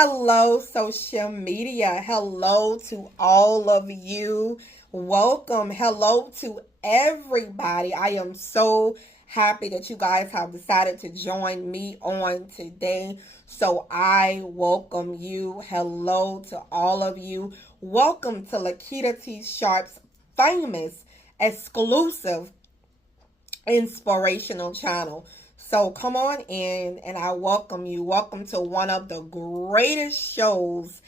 Hello, social media. Hello to all of you. Welcome. Hello to everybody. I am so happy that you guys have decided to join me on today. So I welcome you. Hello to all of you. Welcome to Lakitatsharpe's famous, exclusive, inspirational channel. So come on in and I welcome you. Welcome to one of the greatest shows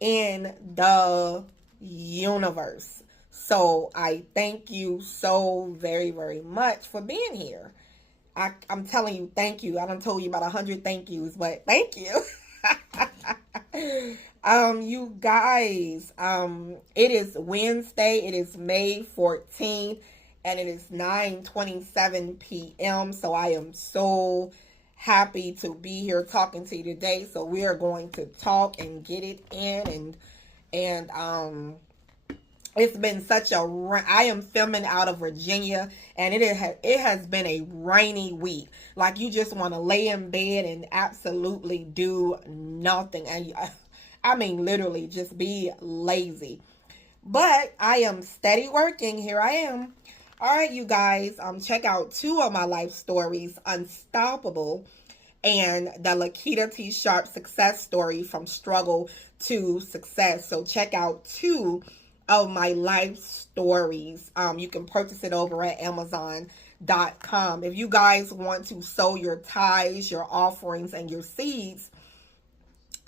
in the universe. So I thank you so very, very much for being here. I'm telling you, thank you. I done told you about 100 thank yous, but thank you. You guys, it is Wednesday. It is May 14th. And it is 9:27 p.m. So I am so happy to be here talking to you today. So we are going to talk and get it in, and it's been such a I am filming out of Virginia, and it has been a rainy week. Like, you just want to lay in bed and absolutely do nothing, and I mean literally just be lazy. But I am steady working. Here I am. All right, you guys, check out two of my life stories, Unstoppable and the Lakitatsharpe success story, from struggle to success. So check out two of my life stories. You can purchase it over at Amazon.com. If you guys want to sow your tithes, your offerings, and your seeds,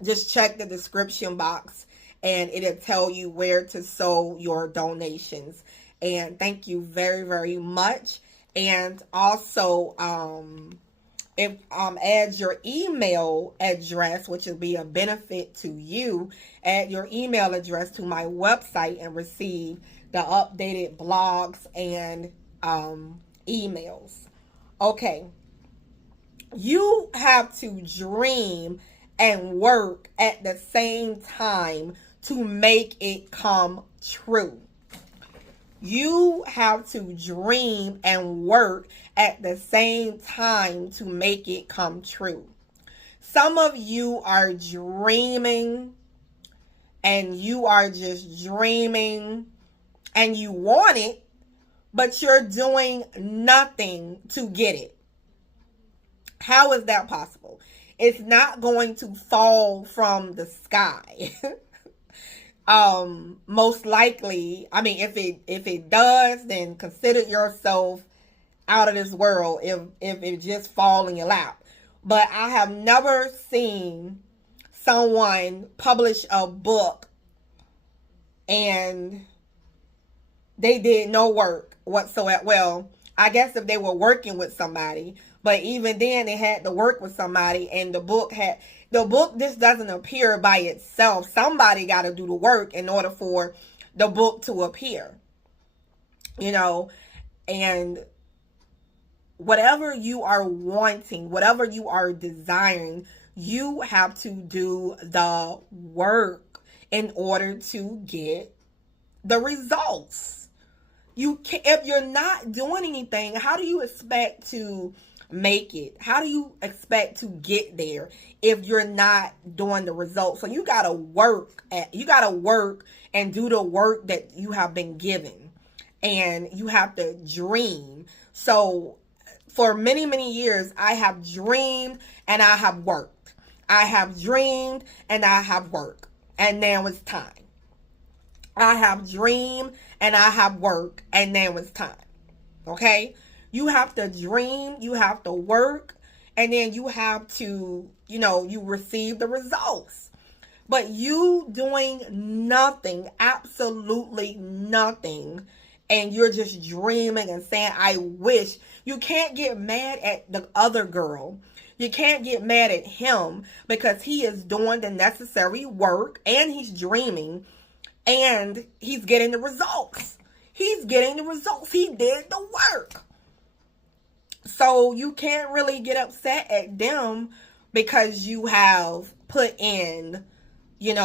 just check the description box and it'll tell you where to sow your donations. And thank you very, very much. And also, add your email address, which will be a benefit to you. Add your email address to my website and receive the updated blogs and emails. Okay. You have to dream and work at the same time to make it come true. You have to dream and work at the same time to make it come true. Some of you are dreaming and you are just dreaming and you want it, but you're doing nothing to get it. How is that possible? It's not going to fall from the sky. Most likely, I mean, if it does, then consider yourself out of this world if it just fall in your lap. But I have never seen someone publish a book and they did no work whatsoever. Well, I guess if they were working with somebody, but even then they had to work with somebody, and the book just doesn't appear by itself. Somebody got to do the work in order for the book to appear, and whatever you are wanting, whatever you are desiring, you have to do the work in order to get the results. If you're not doing anything, how do you expect to make it? How do you expect to get there if you're not doing the results? So you gotta work and do the work that you have been given, and you have to dream. So for many, many years, I have dreamed and I have worked. I have dreamed and I have worked, and now it's time. I have dreamed and I have worked, and now it's time. Okay? You have to dream, you have to work, and then you have to, you receive the results. But you doing nothing, absolutely nothing, and you're just dreaming and saying, I wish. You can't get mad at the other girl. You can't get mad at him, because he is doing the necessary work and he's dreaming and he's getting the results. He's getting the results. He did the work. So you can't really get upset at them because you have put in, the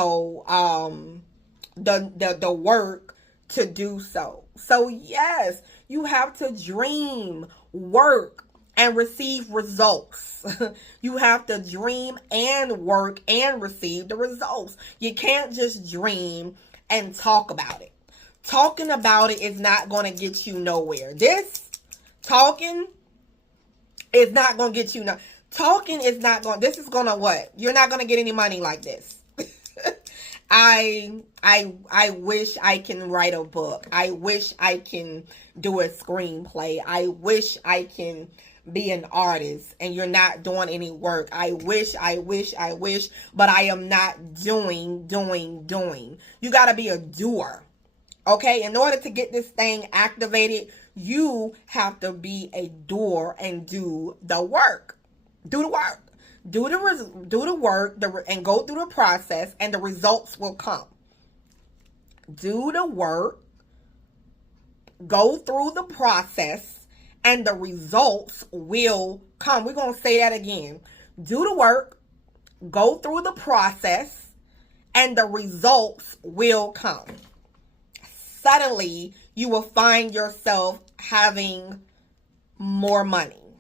work to do so. So yes, you have to dream, work, and receive results. You have to dream and work and receive the results. You can't just dream and talk about it. Talking about it is not going to get you nowhere. This talking is not going to get you talking is not going, this is going to what? You're not going to get any money like this. I wish I can write a book. I wish I can do a screenplay. I wish I can be an artist and you're not doing any work. I wish, but I am not doing. You got to be a doer. Okay? In order to get this thing activated, you have to be a doer and do the work. Do the work. Do the work and go through the process, and the results will come. Do the work, go through the process, and the results will come. We're going to say that again. Do the work, go through the process, and the results will come. Suddenly, you will find yourself having more money,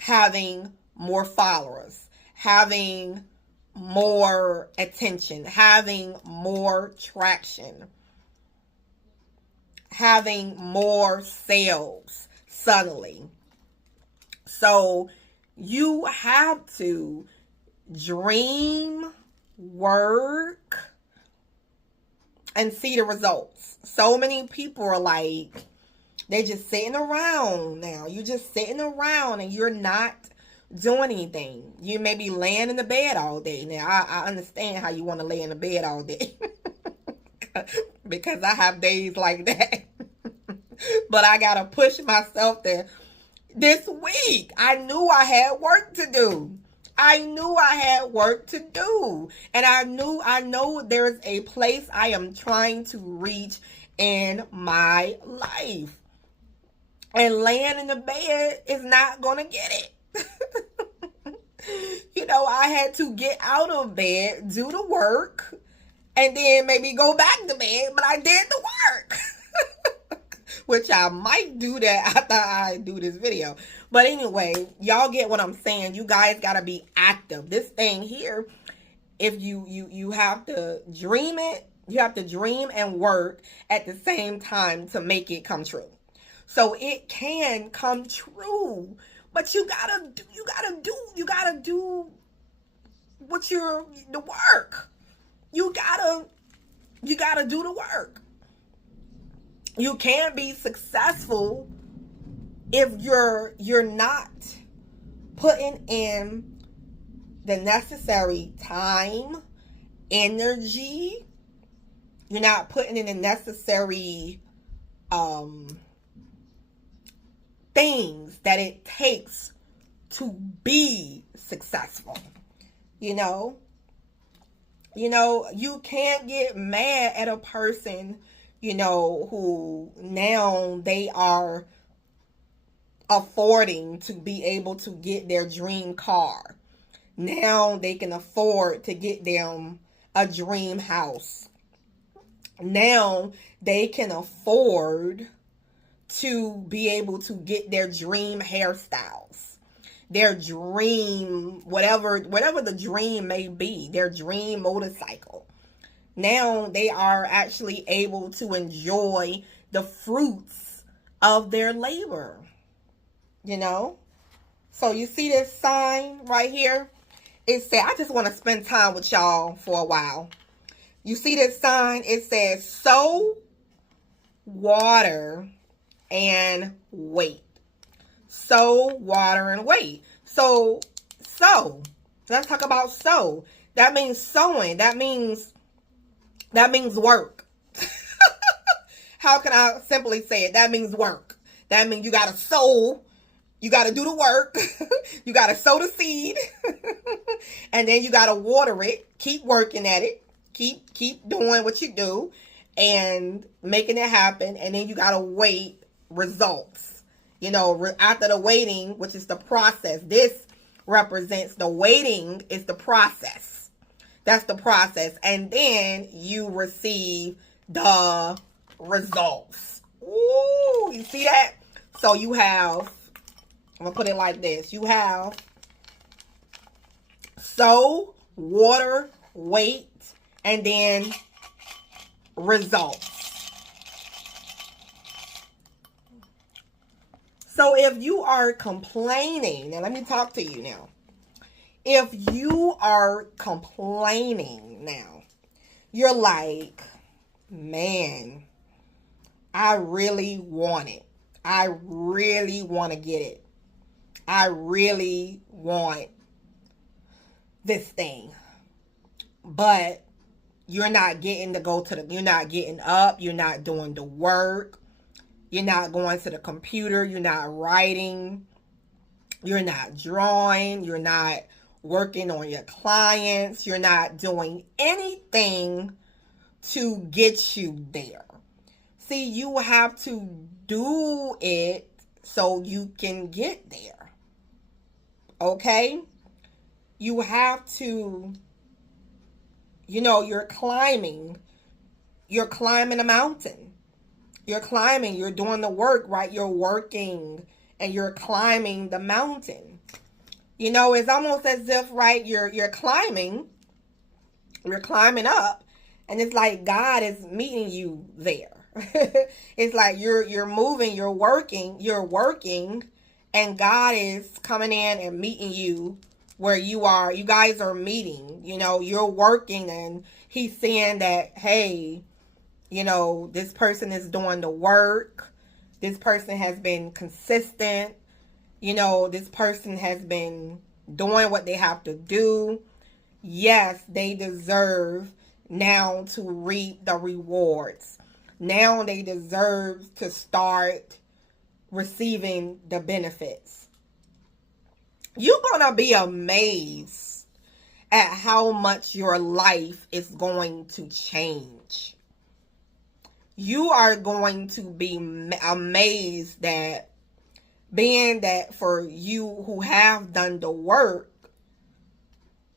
having more followers, having more attention, having more traction, having more sales suddenly. So you have to dream, work, and see the results. So many people are like, they're just sitting around now. You're just sitting around and you're not doing anything. You may be laying in the bed all day. Now, I understand how you want to lay in the bed all day. Because I have days like that. But I got to push myself there. This week, I knew I had work to do. And I know there's a place I am trying to reach in my life. And laying in the bed is not going to get it. I had to get out of bed, do the work, and then maybe go back to bed, but I did the work. Which I might do that after I do this video. But anyway, y'all get what I'm saying. You guys got to be active. This thing here, if you have to dream it, you have to dream and work at the same time to make it come true. So it can come true. But you gotta do the work. You gotta do the work. You can't be successful if you're not putting in the necessary time, energy. You're not putting in the necessary things that it takes to be successful. You can't get mad at a person, who now they are affording to be able to get their dream car. Now they can afford to get them a dream house. Now they can afford to be able to get their dream hairstyles, their dream, whatever the dream may be, their dream motorcycle. Now they are actually able to enjoy the fruits of their labor, So you see this sign right here? It says, I just want to spend time with y'all for a while. You see this sign? It says, sow, water, and wait. Sow, water, and wait. So, let's talk about sow. That means sowing. That means work. How can I simply say it? That means work. That means you got to sow. You got to do the work. You got to sow the seed. And then you got to water it. Keep working at it. Keep doing what you do and making it happen. And then you got to wait results. After the waiting, which is the process. This represents the waiting is the process. That's the process. And then you receive the results. Ooh, you see that? So you have I'm going to put it like this. You have sow, water, wait, and then results. So if you are complaining, now let me talk to you now. If you are complaining now, you're like, man, I really want it. I really want to get it. I really want this thing. But you're not getting to go to the, you're not getting up. You're not doing the work. You're not going to the computer. You're not writing. You're not drawing. You're not working on your clients. You're not doing anything to get you there. See, you have to do it so you can get there. Okay? You have to, you're climbing a mountain. You're climbing, you're doing the work, right? You're working and you're climbing the mountain. It's almost as if, right, you're climbing up, and it's like God is meeting you there. It's like you're moving, you're working, and God is coming in and meeting you where you are. You guys are meeting, you're working, and he's saying that, hey, this person is doing the work. This person has been consistent. This person has been doing what they have to do. Yes, they deserve now to reap the rewards. Now they deserve to start receiving the benefits. You're going to be amazed at how much your life is going to change. You are going to be amazed that, being that for you who have done the work,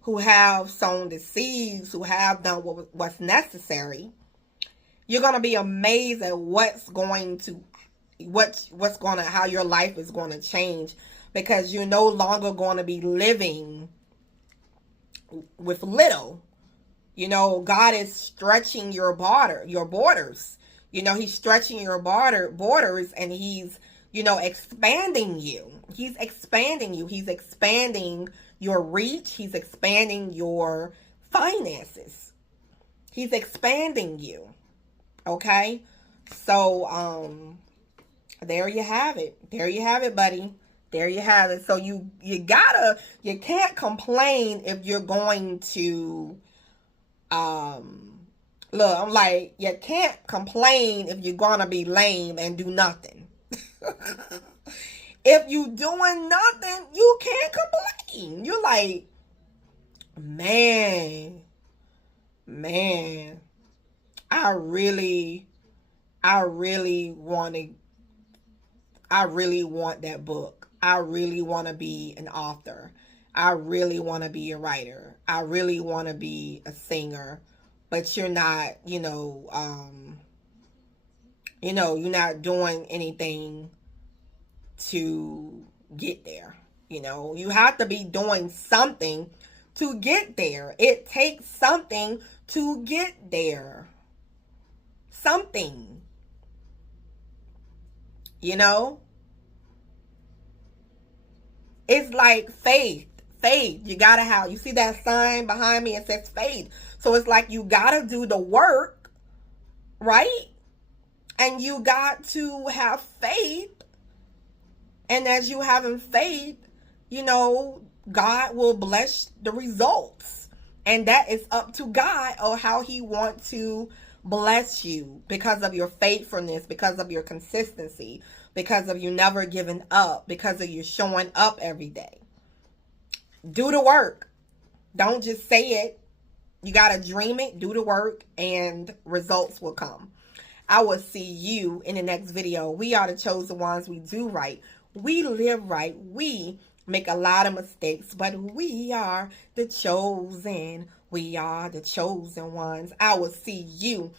who have sown the seeds, who have done what's necessary, you're going to be amazed at how your life is going to change, because you're no longer going to be living with little. God is stretching your borders. He's stretching your borders, and he's, expanding you. He's expanding you. He's expanding your reach. He's expanding your finances. He's expanding you. Okay? So, there you have it. There you have it, buddy. There you have it. So you can't complain if you're going to, look, I'm like, you can't complain if you're going to be lame and do nothing. If you doing nothing, you can't complain. You're like, man, I really want that book. I really want to be an author. I really want to be a writer. I really want to be a singer. But you're not, you're not doing anything to get there. You have to be doing something to get there. It takes something to get there. Something. It's like faith. You gotta have, you see that sign behind me? It says faith. So it's like you gotta do the work, right? And you got to have faith. And as you having faith, God will bless the results. And that is up to God or how he wants to bless you, because of your faithfulness, because of your consistency, because of you never giving up, because of you showing up every day. Do the work. Don't just say it. You got to dream it, do the work, and results will come. I will see you in the next video. We are the chosen ones. We do right. We live right. We make a lot of mistakes, but we are the chosen. We are the chosen ones. I will see you